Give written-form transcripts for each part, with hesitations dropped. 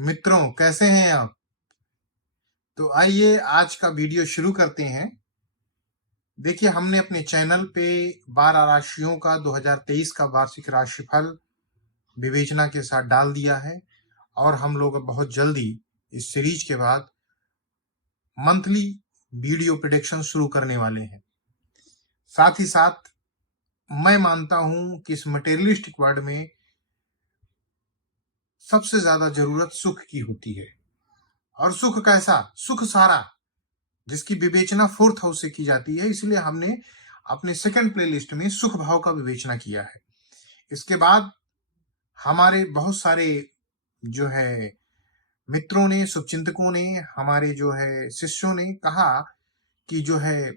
मित्रों, कैसे हैं आप? तो आइए आज का वीडियो शुरू करते हैं। देखिए, हमने अपने चैनल पे 12 राशियों का 2023 का वार्षिक राशिफल विवेचना के साथ डाल दिया है और हम लोग अब बहुत जल्दी इस सीरीज के बाद मंथली वीडियो प्रेडिक्शन शुरू करने वाले हैं। साथ ही साथ मैं मानता हूं कि इस मटेरियलिस्टिक वर्ल्ड में सबसे ज्यादा जरूरत सुख की होती है। और सुख कैसा? सुख सारा, जिसकी विवेचना 4th हाउस से की जाती है। इसलिए हमने अपने सेकंड प्लेलिस्ट में सुख भाव का विवेचना किया है। इसके बाद हमारे बहुत सारे जो है मित्रों ने, शुभचिंतकों ने, हमारे जो है शिष्यों ने कहा कि जो है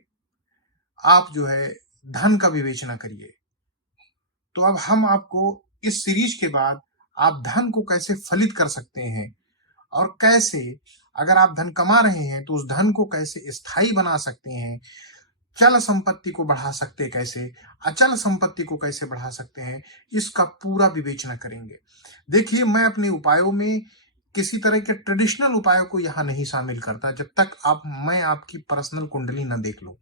आप जो है धन का विवेचना करिए। तो अब हम आपको इस सीरीज के बाद आप धन को कैसे फलित कर सकते हैं और कैसे, अगर आप धन कमा रहे हैं तो उस धन को कैसे स्थायी बना सकते हैं, चल संपत्ति को बढ़ा सकते कैसे, अचल संपत्ति को कैसे बढ़ा सकते हैं, इसका पूरा विवेचना करेंगे। देखिए, मैं अपने उपायों में किसी तरह के ट्रेडिशनल उपायों को यहां नहीं शामिल करता जब तक मैं आपकी पर्सनल कुंडली न देख लूं।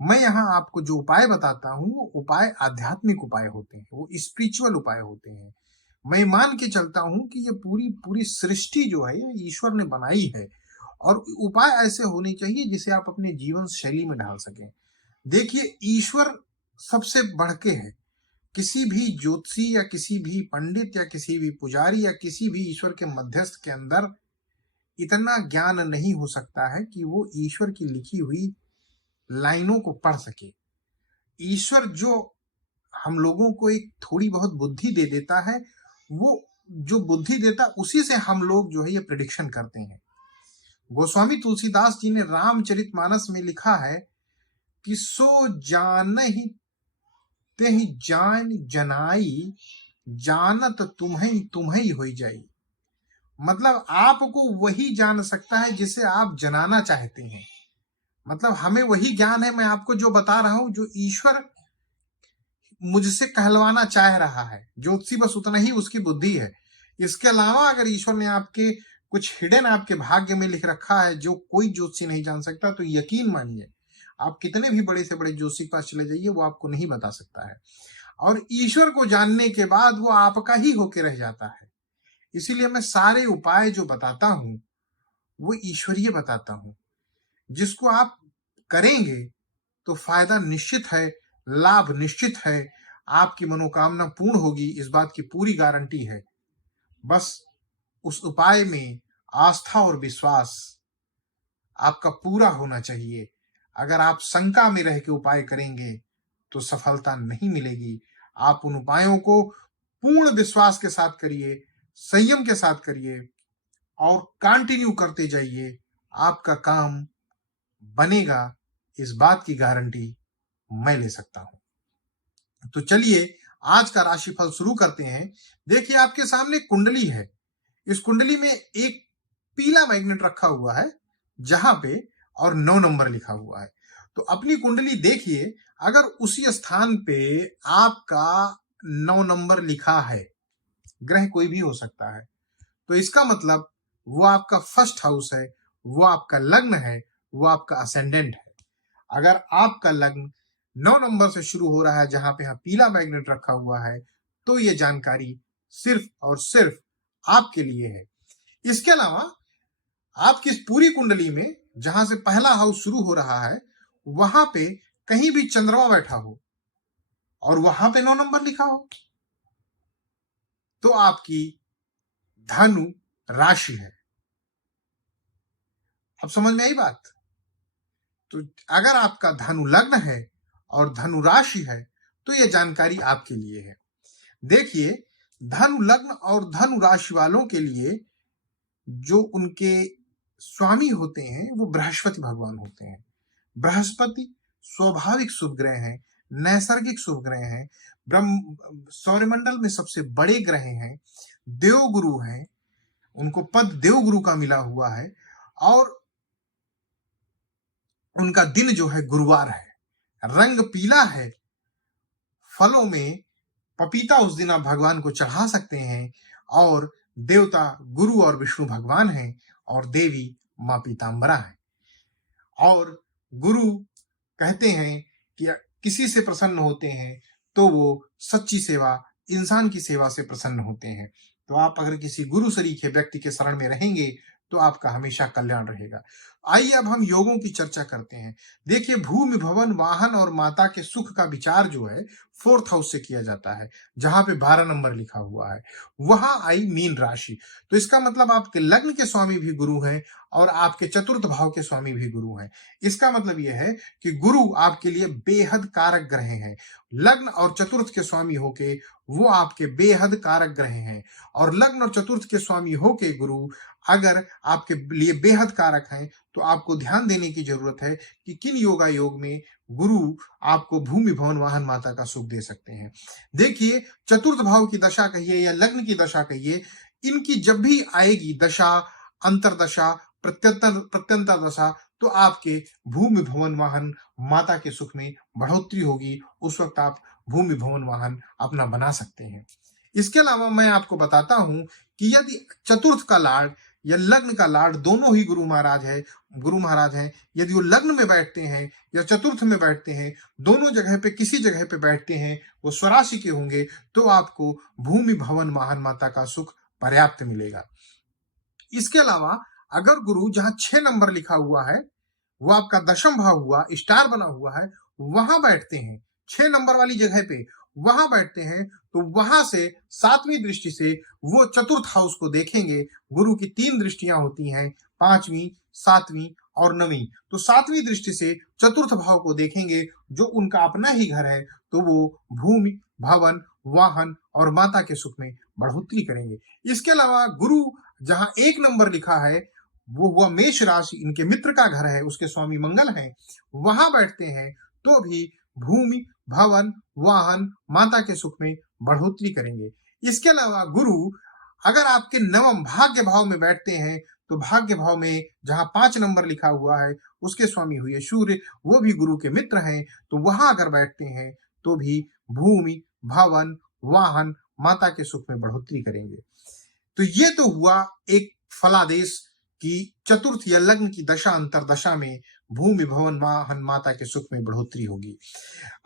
मैं यहाँ आपको जो उपाय बताता हूँ वो उपाय आध्यात्मिक उपाय होते हैं, वो स्पिरिचुअल उपाय होते हैं। मैं मान के चलता हूँ कि ये पूरी पूरी सृष्टि जो है ये ईश्वर ने बनाई है और उपाय ऐसे होने चाहिए जिसे आप अपने जीवन शैली में ढाल सकें। देखिए, ईश्वर सबसे बढ़ के है। किसी भी ज्योतिषी या किसी भी पंडित या किसी भी पुजारी या किसी भी ईश्वर के मध्यस्थ के अंदर इतना ज्ञान नहीं हो सकता है कि वो ईश्वर की लिखी हुई लाइनों को पढ़ सके। ईश्वर जो हम लोगों को एक थोड़ी बहुत बुद्धि दे देता है, वो जो बुद्धि देता उसी से हम लोग जो है ये प्रिडिक्शन करते हैं। गोस्वामी तुलसीदास जी ने रामचरितमानस में लिखा है कि सो जानहि तेहि जान जनाई, जानत तुम्हें तुम्हें होई जाई। मतलब आपको वही जान सकता है जिसे आप जनाना चाहते हैं। मतलब हमें वही ज्ञान है, मैं आपको जो बता रहा हूं, जो ईश्वर मुझसे कहलवाना चाह रहा है। ज्योतिषी बस उतना ही उसकी बुद्धि है। इसके अलावा अगर ईश्वर ने आपके कुछ हिडन आपके भाग्य में लिख रखा है जो कोई ज्योतिषी नहीं जान सकता, तो यकीन मानिए आप कितने भी बड़े से बड़े ज्योतिषी के पास चले जाइए, वो आपको नहीं बता सकता है। और ईश्वर को जानने के बाद वो आपका ही होके रह जाता है। इसीलिए मैं सारे उपाय जो बताता हूं वो ईश्वरीय बताता हूं, जिसको आप करेंगे तो फायदा निश्चित है, लाभ निश्चित है, आपकी मनोकामना पूर्ण होगी, इस बात की पूरी गारंटी है। बस उस उपाय में आस्था और विश्वास आपका पूरा होना चाहिए। अगर आप शंका में रह के उपाय करेंगे तो सफलता नहीं मिलेगी। आप उन उपायों को पूर्ण विश्वास के साथ करिए, संयम के साथ करिए और कंटिन्यू करते जाइए। आपका काम बनेगा, इस बात की गारंटी मैं ले सकता हूं। तो चलिए आज का राशिफल शुरू करते हैं। देखिए, आपके सामने कुंडली है। इस कुंडली में एक पीला मैग्नेट रखा हुआ है जहां पे और 9 नंबर लिखा हुआ है। तो अपनी कुंडली देखिए, अगर उसी स्थान पे आपका 9 नंबर लिखा है, ग्रह कोई भी हो सकता है, तो इसका मतलब वो आपका फर्स्ट हाउस है, वो आपका लग्न है, वो आपका असेंडेंट है। अगर आपका लग्न 9 नंबर से शुरू हो रहा है जहां पे पीला मैग्नेट रखा हुआ है, तो ये जानकारी सिर्फ और सिर्फ आपके लिए है। इसके अलावा आपकी इस पूरी कुंडली में जहां से पहला हाउस शुरू हो रहा है, वहां पे कहीं भी चंद्रमा बैठा हो और वहां पे 9 नंबर लिखा हो, तो आपकी धनु राशि है। अब समझ में आई बात? तो अगर आपका धनु लग्न है और धनु राशि है तो यह जानकारी आपके लिए है। देखिए, धनु लग्न और धनु राशि वालों के लिए जो उनके स्वामी होते हैं वो बृहस्पति भगवान होते हैं। बृहस्पति स्वाभाविक शुभ ग्रह हैं, नैसर्गिक शुभ ग्रह हैं, ब्रह्म सौरमंडल में सबसे बड़े ग्रह हैं, देवगुरु हैं, उनको पद देवगुरु का मिला हुआ है और उनका दिन जो है गुरुवार है, रंग पीला है। फलों में पपीता उस दिन आप भगवान को चढ़ा सकते हैं और देवता गुरु और विष्णु भगवान हैं और देवी माँ पीताम्बरा है। और गुरु कहते हैं कि किसी से प्रसन्न होते हैं तो वो सच्ची सेवा, इंसान की सेवा से प्रसन्न होते हैं। तो आप अगर किसी गुरु सरीखे व्यक्ति के शरण में रहेंगे तो आपका हमेशा कल्याण रहेगा। आइए अब हम योगों की चर्चा करते हैं। देखिए, भूमि, भवन, वाहन और माता के सुख का विचार जो है फोर्थ हाउस से किया जाता है, जहां पे 12 नंबर लिखा हुआ है, वहां आई मीन राशि। तो इसका मतलब आपके लग्न के स्वामी भी गुरु हैं और आपके चतुर्थ भाव के स्वामी भी गुरु हैं। इसका मतलब यह है कि गुरु आपके लिए बेहद कारक ग्रह हैं। लग्न और चतुर्थ के स्वामी होके वो आपके बेहद कारक ग्रह हैं, और लग्न और चतुर्थ के स्वामी होके गुरु अगर आपके लिए बेहद कारक हैं तो आपको ध्यान देने की जरूरत है कि किन योगा योग में गुरु आपको भूमि, भवन, वाहन, माता का सुख दे सकते हैं। देखिए, चतुर्थ भाव की दशा कहिए या लग्न की दशा कहिए, इनकी जब भी आएगी दशा, अंतरदशा, प्रत्यंतर प्रत्यंतर दशा, तो आपके भूमि, भवन, वाहन, माता के सुख में बढ़ोतरी होगी। उस वक्त आप भूमि, भवन, वाहन अपना बना सकते हैं। इसके अलावा मैं आपको बताता हूं कि यदि चतुर्थ का लार्ड या लग्न का लार्ड दोनों ही गुरु महाराज हैं, यदि वो लग्न में बैठते हैं या चतुर्थ में बैठते हैं, दोनों जगह पे किसी जगह पे बैठते हैं, वो स्वराशि के होंगे, तो आपको भूमि, भवन, वाहन, माता का सुख पर्याप्त मिलेगा। इसके अलावा अगर गुरु जहां 6 नंबर लिखा हुआ है, वो आपका दशम भाव हुआ, स्टार बना हुआ है, वहां बैठते हैं, 6 नंबर वाली जगह पे वहां बैठते हैं, तो वहां से 7वीं दृष्टि से वो चतुर्थ हाउस को देखेंगे। गुरु की 3 दृष्टियां होती हैं, 5वीं, 7वीं और 9वीं। तो 7वीं दृष्टि से चतुर्थ भाव को देखेंगे, जो उनका अपना ही घर है, तो वो भूमि, भवन, वाहन और माता के सुख में बढ़ोतरी करेंगे। इसके अलावा गुरु जहां 1 नंबर लिखा है, वो हुआ मेष राशि, इनके मित्र का घर है, उसके स्वामी मंगल हैं, वहां बैठते हैं, तो भी भूमि, भवन, वाहन, माता के सुख में बढ़ोतरी करेंगे। इसके अलावा गुरु अगर आपके नवम भाग्य भाव में बैठते हैं, तो भाग्य भाव में जहां 5 नंबर लिखा हुआ है, उसके स्वामी हुए सूर्य, वो भी गुरु के मित्र हैं, तो वहां अगर बैठते हैं तो भी भूमि, भवन, वाहन, माता के सुख में बढ़ोतरी करेंगे। तो ये तो हुआ एक फलादेश की चतुर्थ या लग्न की दशा अंतरदशा में भूमि, भवन, वाहन, माता के सुख में बढ़ोतरी होगी।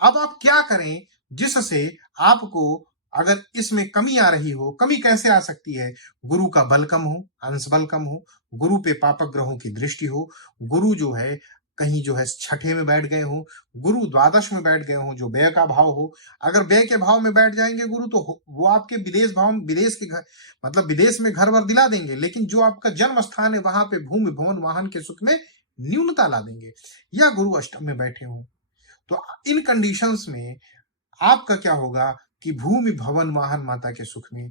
अब आप क्या करें जिससे आपको, अगर इसमें कमी आ रही हो, कमी कैसे आ सकती है? गुरु का बल कम हो, अंश बल कम हो, गुरु पे पापक ग्रहों की दृष्टि हो, गुरु जो है कहीं जो है छठे में बैठ गए हो, गुरु द्वादश में बैठ गए हो जो व्यय का भाव हो। अगर व्यय के भाव में बैठ जाएंगे गुरु, तो वो आपके विदेश भाव, विदेश के घर, मतलब विदेश में घर वर दिला देंगे, लेकिन जो आपका जन्म स्थान है वहां पे भूमि, भवन, वाहन के सुख में न्यूनता ला देंगे। या गुरु अष्टम में बैठे हो, तो इन कंडीशंस में आपका क्या होगा कि भूमि, भवन, वाहन, माता के सुख में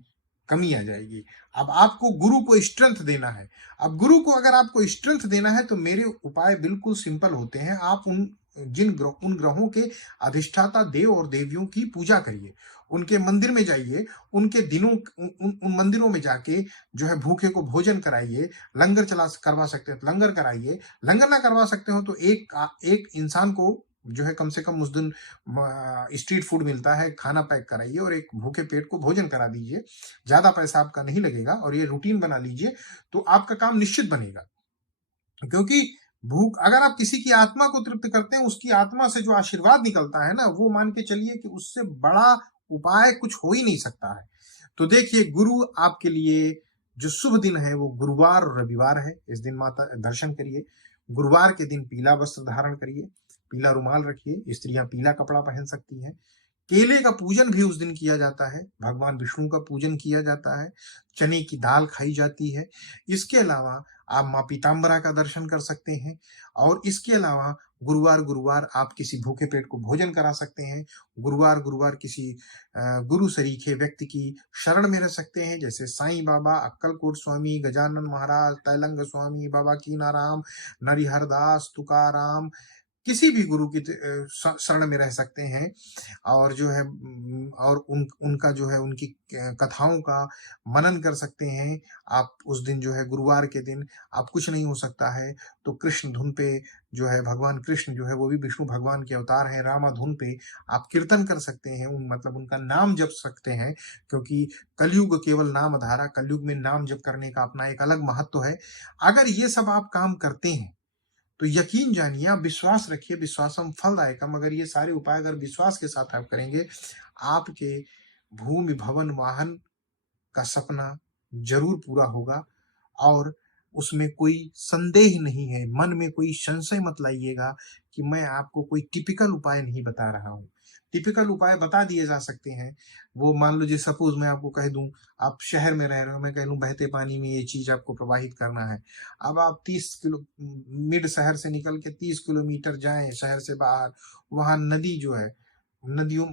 कमी आ जाएगी। अब आपको गुरु को स्ट्रेंथ देना है। अब गुरु को अगर आपको स्ट्रेंथ देना है तो मेरे उपाय बिल्कुल सिंपल होते हैं। आप उन ग्रहों के अधिष्ठाता देव और देवियों की पूजा करिए, उनके मंदिर में जाइए, उनके दिनों उन मंदिरों में जाके जो है भूखे को भोजन कराइए, लंगर चला करवा सकते हैं तो लंगर कराइए, लंगर ना करवा सकते हो तो एक इंसान को जो है कम से कम उस दिन स्ट्रीट फूड मिलता है, खाना पैक कराइए और एक भूखे पेट को भोजन करा दीजिए। ज्यादा पैसा आपका नहीं लगेगा और ये रूटीन बना लीजिए, तो आपका काम निश्चित बनेगा। क्योंकि भूख, अगर आप किसी की आत्मा को तृप्त करते हैं, उसकी आत्मा से जो आशीर्वाद निकलता है ना, वो मान के चलिए कि उससे बड़ा उपाय कुछ हो ही नहीं सकता है। तो देखिए, गुरु आपके लिए जो शुभ दिन है वो गुरुवार और रविवार है। इस दिन माता दर्शन करिए। गुरुवार के दिन पीला वस्त्र धारण करिए, पीला रुमाल रखिए, स्त्रियां पीला कपड़ा पहन सकती हैं। केले का पूजन भी उस दिन किया जाता है, भगवान विष्णु का पूजन किया जाता है, चने की दाल खाई जाती है। इसके अलावा आप माँ पीताम्बरा का दर्शन कर सकते हैं, और इसके अलावा गुरुवार गुरुवार आप किसी भूखे पेट को भोजन करा सकते हैं। गुरुवार गुरुवार किसी गुरु सरीखे व्यक्ति की शरण में रह सकते हैं, जैसे साईं बाबा, अक्कलकोट स्वामी, गजानन महाराज, तैलंग स्वामी, बाबा कीनाराम, नरिहरदास, तुकाराम, किसी भी गुरु की शरण में रह सकते हैं और जो है और उनका जो है उनकी कथाओं का मनन कर सकते हैं। आप उस दिन जो है गुरुवार के दिन आप कुछ नहीं हो सकता है तो कृष्ण धुन पे जो है भगवान कृष्ण जो है वो भी विष्णु भगवान के अवतार हैं, रामा धुन पे आप कीर्तन कर सकते हैं, मतलब उनका नाम जप सकते हैं, क्योंकि कलयुग केवल नाम आधारा, कलयुग में नाम जप करने का अपना एक अलग महत्व है। अगर ये सब आप काम करते हैं तो यकीन जानिए, आप विश्वास रखिए, विश्वासम फलदायकम, अगर ये सारे उपाय अगर विश्वास के साथ आप करेंगे, आपके भूमि भवन वाहन का सपना जरूर पूरा होगा और उसमें कोई संदेह नहीं है। मन में कोई संशय मत लाइएगा कि मैं आपको कोई टिपिकल उपाय नहीं बता रहा हूँ। टिपिकल उपाय बता दिए जा सकते हैं। वो मान लीजिए सपोज मैं आपको कह दूं, आप शहर में रह रहे हो, मैं कह लूं बहते पानी में ये चीज आपको प्रवाहित करना है। अब आप 30 किलो मिड शहर से निकल के 30 किलोमीटर जाएं शहर से बाहर, वहां नदी जो है, नदियों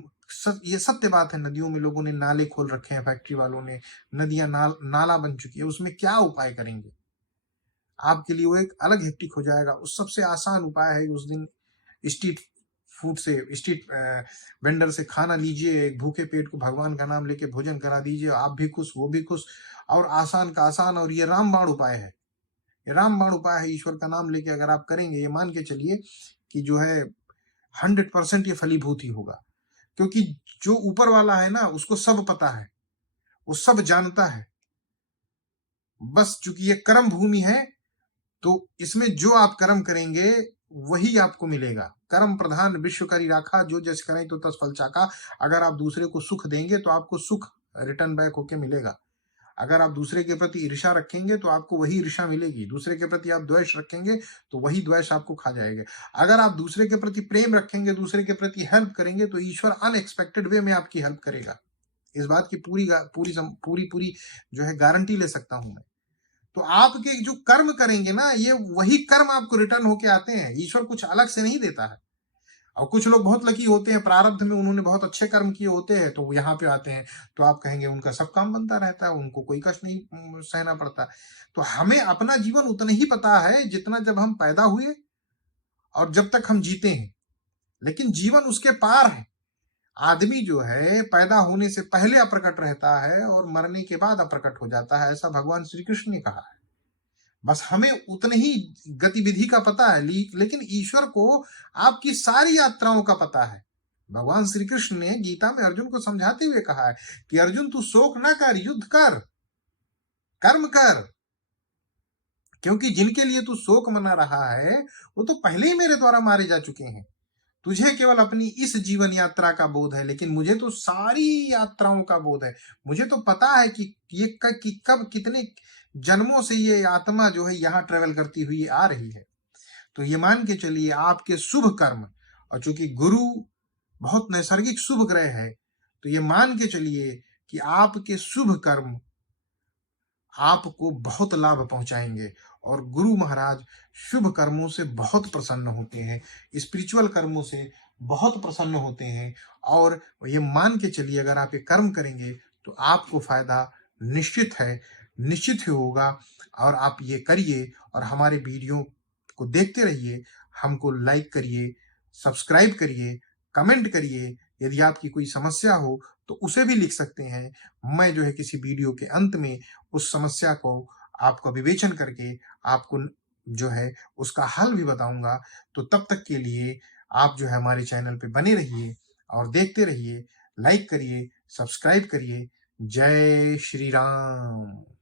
ये सत्य बात है, नदियों में लोगों ने नाले खोल रखे हैं, फैक्ट्री वालों ने, नदियां नाला बन चुकी है, उसमें क्या उपाय करेंगे? आपके लिए वो एक अलग हेक्टिक हो जाएगा। उस सबसे आसान उपाय है उस दिन स्ट्रीट फूड से, स्ट्रीट वेंडर से खाना लीजिए, भूखे पेट को भगवान का नाम लेके भोजन करा दीजिए, आप भी खुश वो भी खुश, और आसान का आसान, और ये रामबाण उपाय है, ये रामबाण उपाय है। ईश्वर का नाम लेके अगर आप करेंगे, ये मान के चलिए कि जो है 100% ये फलीभूत ही होगा, क्योंकि जो ऊपर वाला है ना उसको सब पता है, वो सब जानता है। बस चूंकि ये कर्म भूमि है तो इसमें जो आप कर्म करेंगे वही आपको मिलेगा। कर्म प्रधान विश्व करी राखा, जो जस करें तो तस फल चाखा। अगर आप दूसरे को सुख देंगे तो आपको सुख रिटर्न बैक होके मिलेगा। अगर आप दूसरे के प्रति ईर्ष्या रखेंगे तो आपको वही ईर्ष्या मिलेगी। दूसरे के प्रति आप द्वेष रखेंगे तो वही द्वेष आपको खा जाएगा। अगर आप दूसरे के प्रति प्रेम रखेंगे, दूसरे के प्रति हेल्प करेंगे, तो ईश्वर अनएक्सपेक्टेड वे में आपकी हेल्प करेगा। इस बात की पूरी पूरी पूरी पूरी जो है गारंटी ले सकता हूं मैं। तो आपके जो कर्म करेंगे ना, ये वही कर्म आपको रिटर्न होके आते हैं। ईश्वर कुछ अलग से नहीं देता है। और कुछ लोग बहुत लकी होते हैं, प्रारब्ध में उन्होंने बहुत अच्छे कर्म किए होते हैं तो वो यहाँ पे आते हैं, तो आप कहेंगे उनका सब काम बनता रहता है, उनको कोई कष्ट नहीं सहना पड़ता। तो हमें अपना जीवन उतना ही पता है जितना जब हम पैदा हुए और जब तक हम जीते हैं, लेकिन जीवन उसके पार है। आदमी जो है पैदा होने से पहले अप्रकट रहता है और मरने के बाद अप्रकट हो जाता है, ऐसा भगवान श्री कृष्ण ने कहा है। बस हमें उतनी ही गतिविधि का पता है, लेकिन ईश्वर को आपकी सारी यात्राओं का पता है। भगवान श्री कृष्ण ने गीता में अर्जुन को समझाते हुए कहा है कि अर्जुन तू शोक ना कर, युद्ध कर, कर्म कर, क्योंकि जिनके लिए तू शोक मना रहा है वो तो पहले ही मेरे द्वारा मारे जा चुके हैं। तुझे केवल अपनी इस जीवन यात्रा का बोध है, लेकिन मुझे तो सारी यात्राओं का बोध है। मुझे तो पता है कि ये कब कितने जन्मों से ये आत्मा जो है यहाँ ट्रेवल करती हुई आ रही है। तो ये मान के चलिए आपके शुभ कर्म, और चूंकि गुरु बहुत नैसर्गिक शुभ ग्रह है, तो ये मान के चलिए कि आपके शुभ कर्म आपको बहुत लाभ पहुंचाएंगे, और गुरु महाराज शुभ कर्मों से बहुत प्रसन्न होते हैं, स्पिरिचुअल कर्मों से बहुत प्रसन्न होते हैं। और ये मान के चलिए अगर आप ये कर्म करेंगे तो आपको फायदा निश्चित है, निश्चित ही होगा। और आप ये करिए और हमारे वीडियो को देखते रहिए, हमको लाइक करिए, सब्सक्राइब करिए, कमेंट करिए। यदि आपकी कोई समस्या हो तो उसे भी लिख सकते हैं। मैं जो है किसी वीडियो के अंत में उस समस्या को आपका विवेचन करके आपको जो है उसका हल भी बताऊंगा। तो तब तक के लिए आप जो है हमारे चैनल पे बने रहिए और देखते रहिए, लाइक करिए, सब्सक्राइब करिए। जय श्री राम।